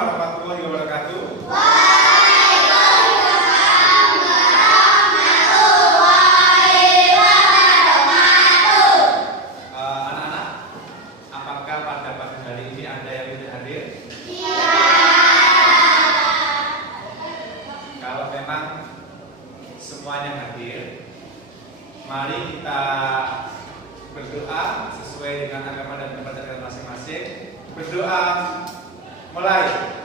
warahmatullahi wabarakatuh. Waalaikumsalam warahmatullahi wabarakatuh. Anak-anak, apakah pada pagi hari ini ada yang tidak hadir? Iya. Kalau memang semuanya hadir, mari kita berdoa sesuai dengan agama dan kepercayaan masing-masing. Berdoa mulai.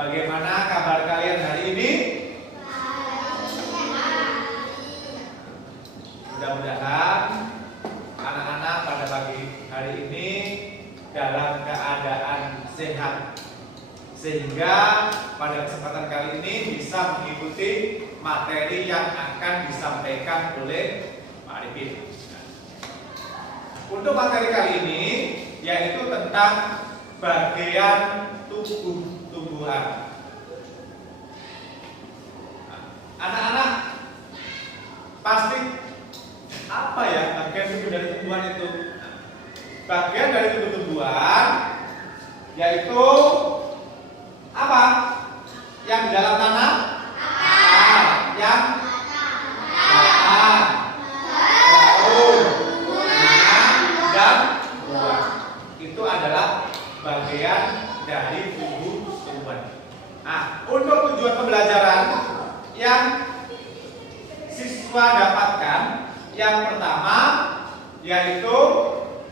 Bagaimana kabar kalian hari ini? Mudah-mudahan anak-anak pada pagi hari ini dalam keadaan sehat, sehingga pada kesempatan kali ini bisa mengikuti materi yang akan disampaikan oleh Pak Arifin. Untuk materi kali ini yaitu tentang bagian tumbuhan. Anak-anak pasti apa ya bagian tubuh dari tumbuhan itu? Bagian dari tubuh tumbuhan yaitu apa? Yang di dalam tanah? Yang batang, daun, bunga, dan buah. Itu adalah bagian dari tubuh tumbuhan. Nah, untuk tujuan pembelajaran yang siswa dapatkan, yang pertama yaitu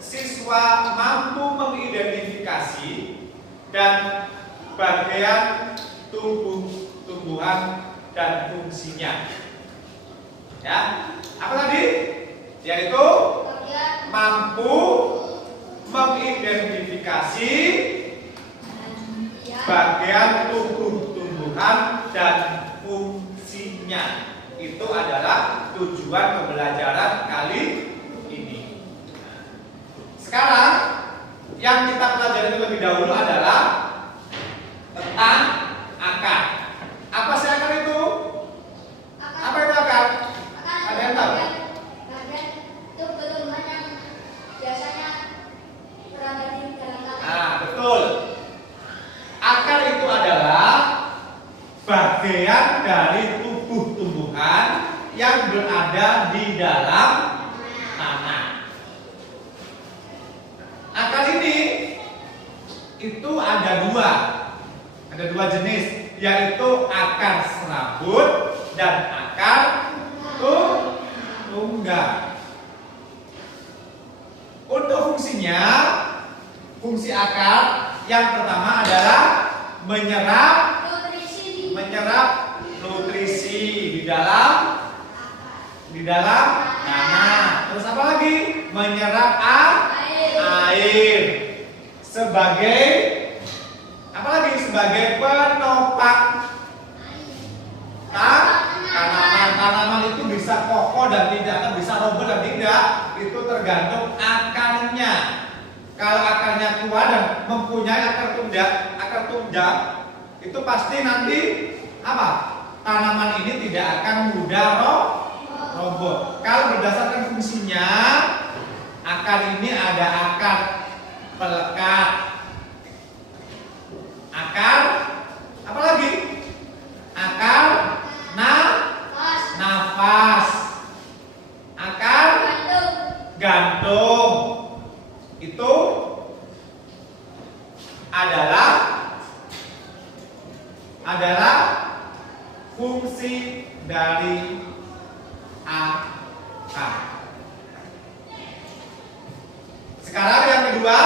siswa mampu mengidentifikasi dan bagian tumbuhan dan fungsinya. Ya, apa tadi? Yaitu mampu mengidentifikasi bagian tumbuhan dan fungsinya. Itu adalah tujuan pembelajaran kali ini. Sekarang yang kita pelajari terlebih dahulu adalah tentang akar. Apa sih akar itu? Apa itu akar? Ada yang tahu? Itu tumbuhan yang biasanya berada di dalam tanah. Nah, betul. Akar itu adalah bagian dari tubuh tumbuhan yang berada di dalam tanah. Akar ini itu ada dua jenis, yaitu akar serabut dan akar tunggal. Untuk fungsinya, fungsi akar yang pertama adalah menyerap nutrisi di dalam tanah. Terus apa lagi? Menyerap air sebagai apa lagi? Sebagai penopang tanaman. Tanaman itu bisa kokoh dan tidak, bisa roboh dan tidak. Itu tergantung akarnya. Kalau akarnya kuat dan mempunyai akar tunjang, itu pasti nanti apa? Tanaman ini tidak akan mudah roboh. Kalau berdasarkan fungsinya, akar ini ada akar pelekat, akar apa lagi? Akar nafas, akar gantung. Itu adalah fungsi dari akar. Sekarang yang kedua,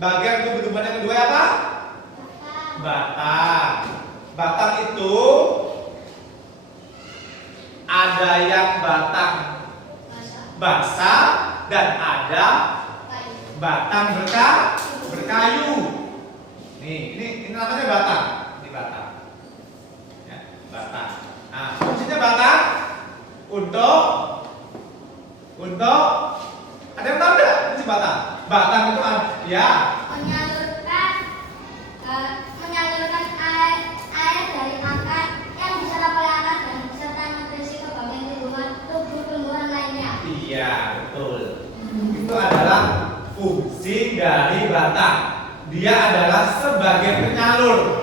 bagian tubuh tumbuhan yang kedua apa? Batang. Batang itu ada yang batang basah dan ada batang berkayu. Ini namanya batang. Ini batang. Ya, batang. Nah, fungsinya batang untuk ada yang tahu nggak fungsi batang? Batang itu ya menyalurkan air dari akar yang diserap oleh akar dan beserta nutrisi ke bagian tubuh tumbuhan lainnya. Iya, betul. Itu adalah fungsi dari batang. Dia adalah sebagai penyalur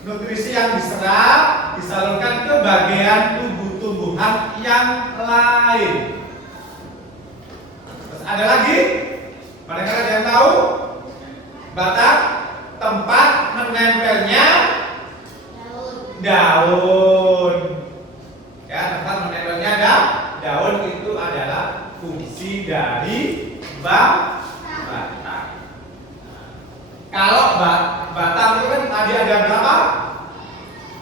nutrisi yang disalurkan ke bagian tubuh tumbuhan yang lain. Terus ada lagi? Mereka ada yang tahu? Batang tempat menempelnya daun. Ya, tempat menempelnya daun itu adalah fungsi dari batang. Kalau batang itu kan tadi ada berapa?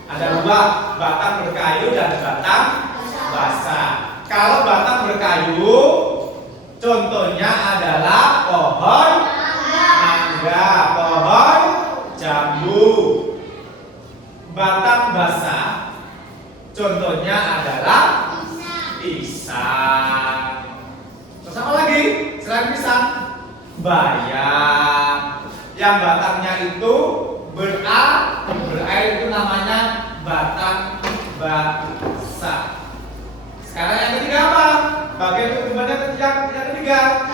Ada dua, batang berkayu dan batang basah. Kalau batang berkayu, contohnya adalah pohon mangga, pohon jambu. Batang basah, contohnya adalah pisang. Terus apa lagi? Selain pisang, bayam. Yang batangnya itu berair itu namanya batang basah. Sekarang yang ketiga apa? Bagian tumbuhannya yang ketiga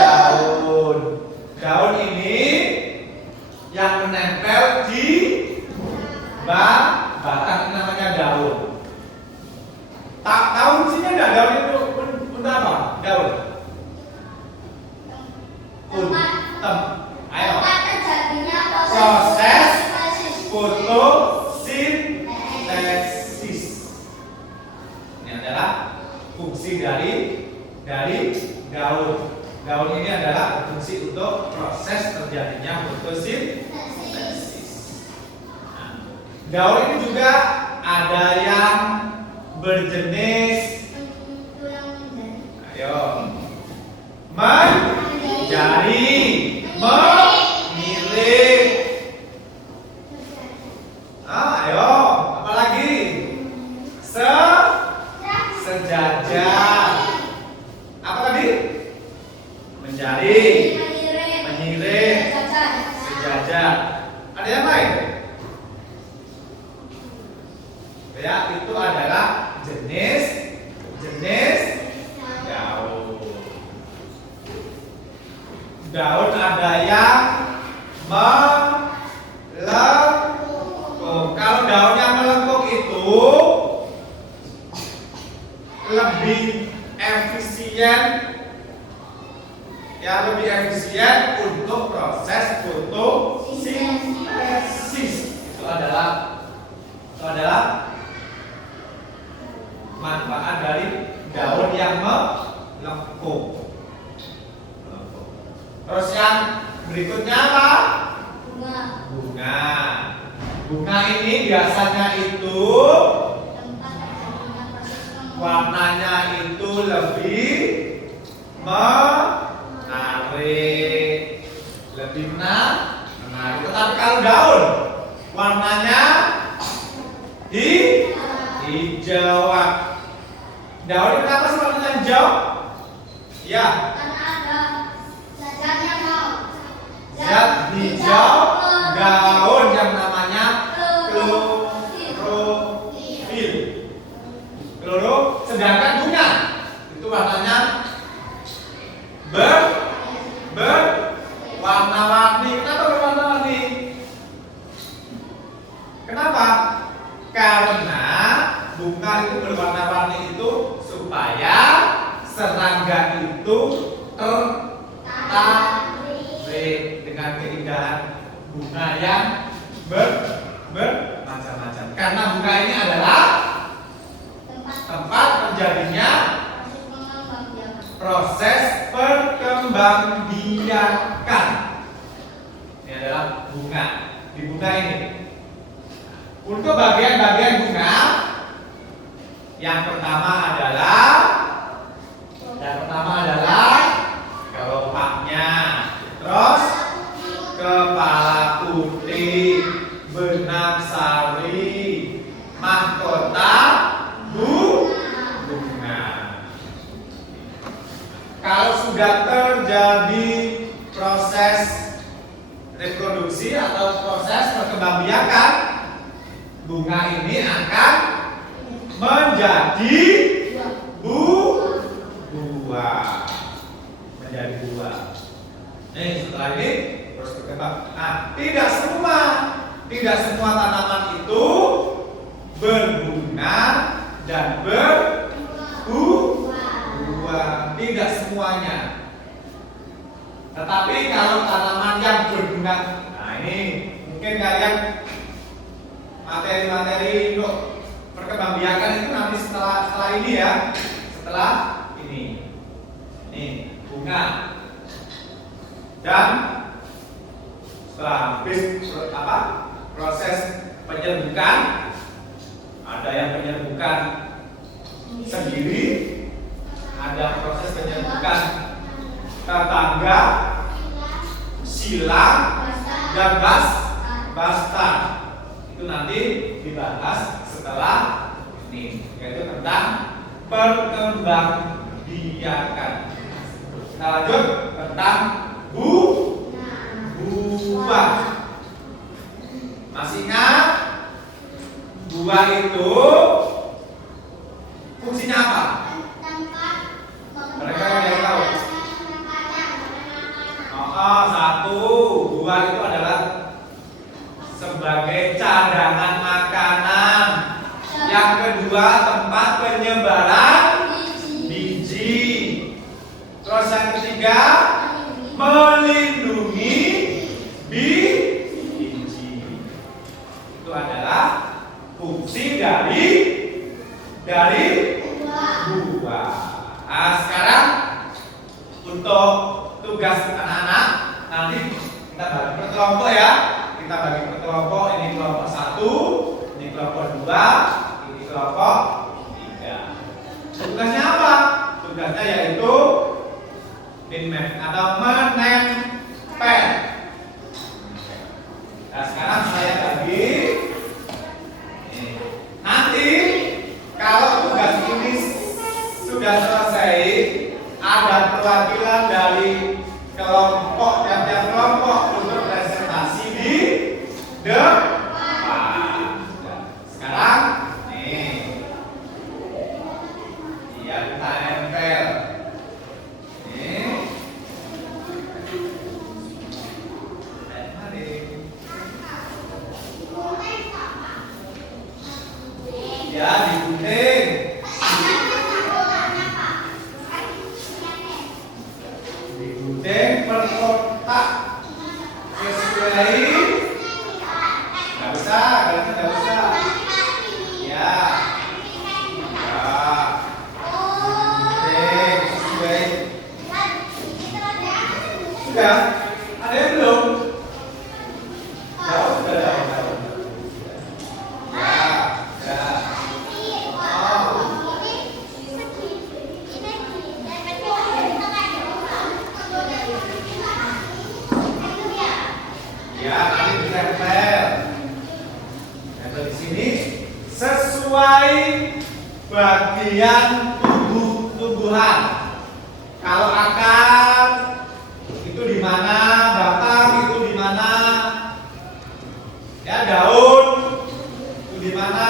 daun. Daun ini yang menempel di batang ini namanya daun. Tahu fungsinya enggak daun itu untuk apa? Daun. Ayo. Proses fotosintesis. Ini adalah fungsi dari daun. Daun ini adalah berfungsi untuk proses terjadinya fotosintesis. Nah, daun ini juga ada yang berjenis, ayo, menjadi, memilih. Ayo, apa lagi? Sejajar. Apa tadi? Menjadi, menyiring, sejajar. Ada yang lain? Ya, itu adalah jenis daun. Daun ada yang melengkung. Kalau daun yang melengkung itu lebih efisien, ya lebih efisien untuk proses fotosintesis. Itu adalah manfaat dari daun yang melengkung. Terus yang berikutnya apa? Bunga. Bunga ini biasanya itu warnanya itu lebih menarik, menarik. Tetapi kalau daun warnanya hijau. Daun ini kenapa sih warnanya hijau? Ya. Zat hijau daun yang namanya klorofil. Sedangkan bunga itu warnanya berwarna-warni. Kenapa berwarna-warni? Kenapa? Karena bunga itu berwarna-warni itu supaya serangga itu tertarik dengan keindahan bunga yang bermacam-macam. Karena bunga ini adalah tempat terjadinya proses perkembangbiakan. Ini adalah bunga. Di bunga ini, untuk bagian-bagian bunga, yang pertama adalah kelopaknya, terus kepala putih, benang sari, mahkota bunga. Kalau sudah terjadi proses reproduksi atau proses perkembangbiakan, bunga ini akan menjadi buah. Menjadi buah. Nih, setelah ini terus berkembang. Nah, tidak semua tanaman itu berbunga dan berbuah. Tidak semuanya. Tetapi kalau tanaman yang berbunga, nah ini mungkin kalian materi-materi untuk perkembangbiakan itu nanti setelah ini ya. Setelah ini. Nih, bunga. Dan setelah habis proses penyerbukan, ada yang penyerbukan sendiri, ada proses penyerbukan tetangga, silang, dan basta. Itu nanti dibahas setelah ini, yaitu tentang perkembangbiakan. Kita lanjut tentang buah. Masih ingat? Buah itu fungsinya apa? Mereka yang tahu. Satu, buah itu adalah sebagai cadangan makanan. Yang kedua, tempat penyebaran biji. Terus yang ketiga, melindungi biji. Itu adalah fungsi dari buah. Nah, sekarang untuk tugas anak-anak nanti kita bagi per kelompok ya. Kita bagi per kelompok, ini kelompok 1, ini kelompok 2, ini kelompok 3. Tugasnya apa? Tugasnya yaitu min map atau menempel. Nah sekarang saya bagi. Nanti kalau tugas ini sudah selesai, ada perwakilan dari kelompok tiap-tiap kelompok untuk presentasi di depan. Sekarang nih, dia kita tempel. Nih, ya digunting. Digunting per kotak sesuai. Nggak usah, garisnya nggak usah. Ya, ya. Digunting sesuai. Sudah, ada yang belum? Jauh sudah jauh. Ya, ya. Ya, nanti ditempel. Tempel di sini sesuai bagian tumbuhan. Kalau akar itu di mana, batang itu di mana, ya daun itu di mana.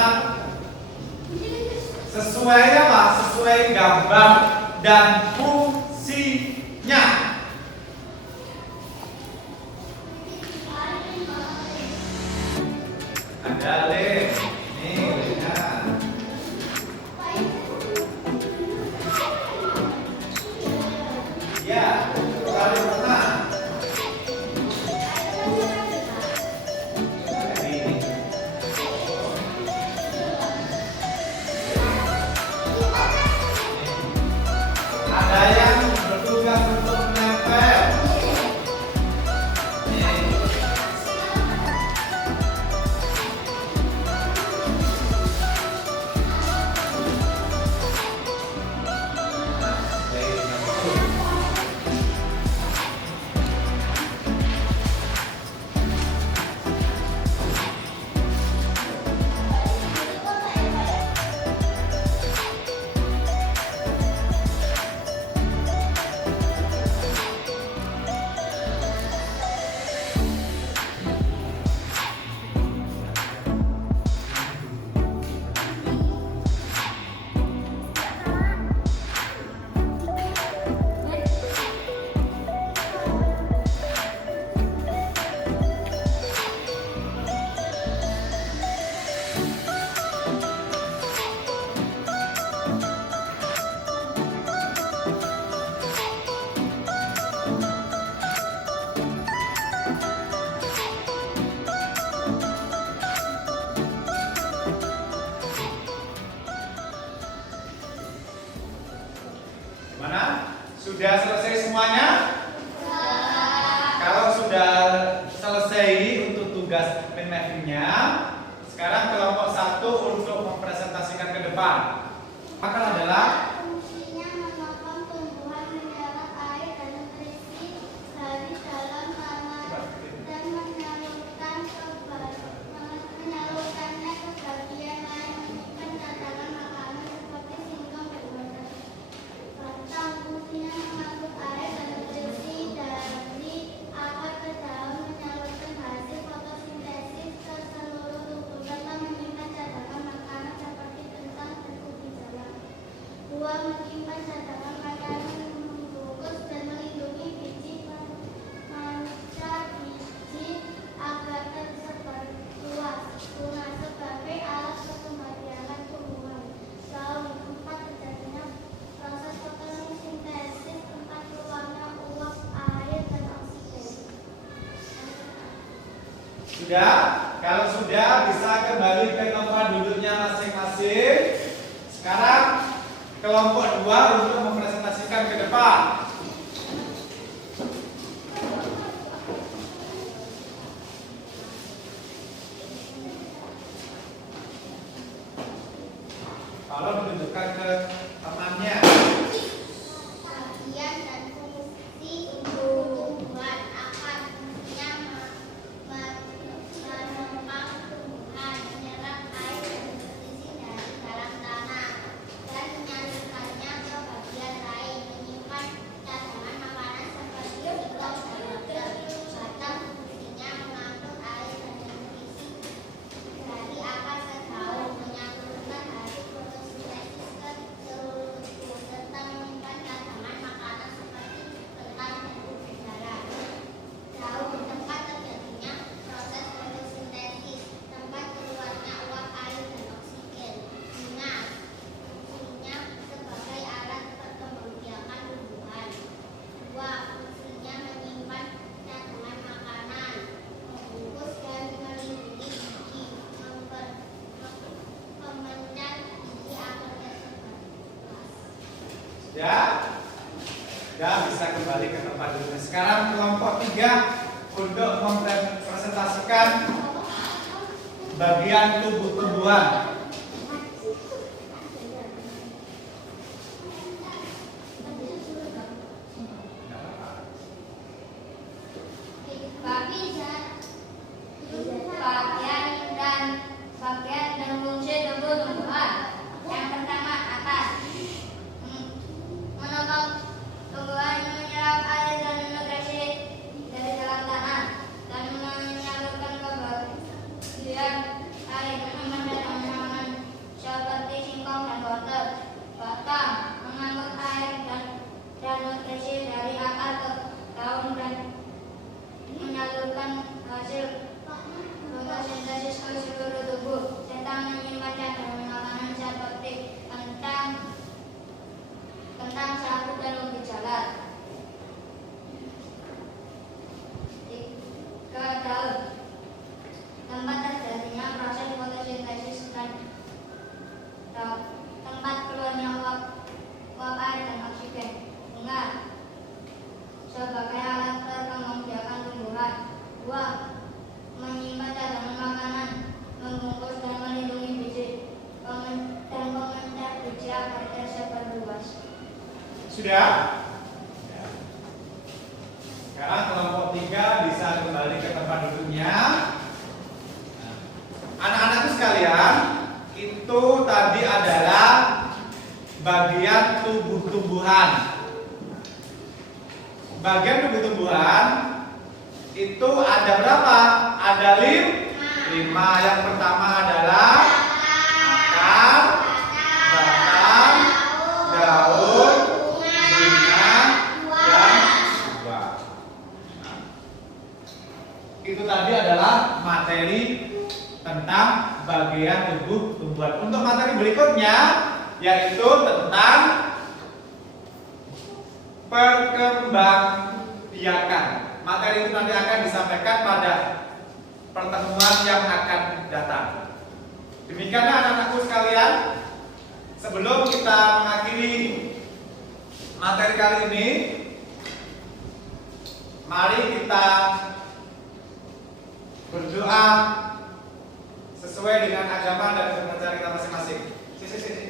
Sesuai apa? Sesuai gambar dan fungsinya. Ada lem, nih lemnya. Ya, kali pernah. Ada yang bertugas untuk menempel. Mana? Sudah selesai semuanya? Kalau sudah selesai untuk tugas min mapping-nya, sekarang kelompok 1 untuk mempresentasikan ke depan. Maka adalah fungsinya menopang tumbuhan, menyerap air dan nutrisi dari dalam tanah dan menyalurkannya ke bagian lain, menyimpan cadangan makanan seperti singkong dan batang. Fungsinya mengangkut air dan nutrisi dari akar ke daun, menyalurkan hasil fotosintesis ke seluruh tubuh serta menyimpan cadangan makanan seperti kentang dan ubi jalar. Buah menyimpan cadangan makanan, membungkus dan melindungi biji pemancar biji agar tersebar luas. Guna sebagai alat perkembangbiakan tumbuhan. Daun 4 terjadinya proses fotosintesis, tempat keluarnya uap, air dan oksigen. sudah. Kalau sudah bisa kembali ke tempat duduknya masing-masing. Sekarang kelompok 2 untuk mempresentasikan ke depan. Sudah? Sudah, bisa kembali ke tempat duduknya. Sekarang kelompok 3 untuk mempresentasikan bagian tubuh-tubuhan. Bagian dan fungsi tumbuh-tumbuhan. Yang pertama, atas. Menolong tumbuhan menyerap air dan nutrisi dari dalam tanah dan menyalurkan ke bagian air pada tanaman seperti singkong dan wortel. Batang mengangkut air dan nutrisi dari akar ke daun dan menyalurkan hasil fotosintesis ke seluruh tubuh serta menyimpan cadangan makanan seperti kentang, sagu, dan ubi jalar. 3. Daun. Tempat terjadinya proses fotosintesis dan tempat keluarnya uap air dan oksigen. Bunga sebagai alat perkembangbiakan tumbuhan. 2. Menyimpan cadangan makanan, membungkus dan melindungi biji, dan mengencar biji agar tersebar luas. Sudah? Sekarang kelompok 3 bisa kembali ke tempat duduknya. Anak-anakku sekalian, itu tadi adalah bagian tubuh-tumbuhan. Bagian tubuh-tumbuhan itu ada berapa? Ada 5. Yang pertama adalah akar, batang, daun, bunga, dan buah. Itu tadi adalah materi tentang bagian tubuh tumbuhan. Untuk materi berikutnya yaitu tentang perkembangbiakan. Materi itu nanti akan disampaikan pada pertemuan yang akan datang. Demikianlah anak-anakku sekalian. Sebelum kita mengakhiri materi kali ini, mari kita berdoa sesuai dengan agama dan kepercayaan kita masing-masing. Sini.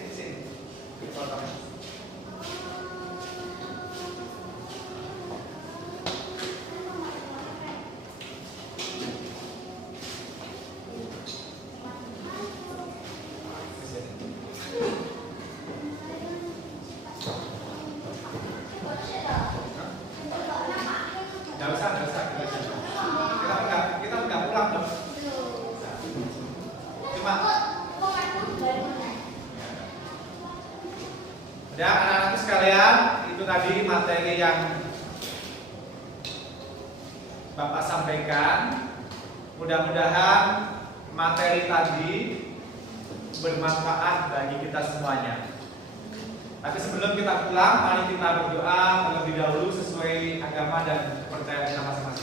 Kita enggak pulang dong. Cuma ya, anak-anakku sekalian, itu tadi materi yang Bapak sampaikan. Mudah-mudahan materi tadi bermanfaat bagi kita semuanya. Tapi sebelum kita pulang, mari kita berdoa terlebih dahulu sesuai agama dan kepercayaan kita masing-masing.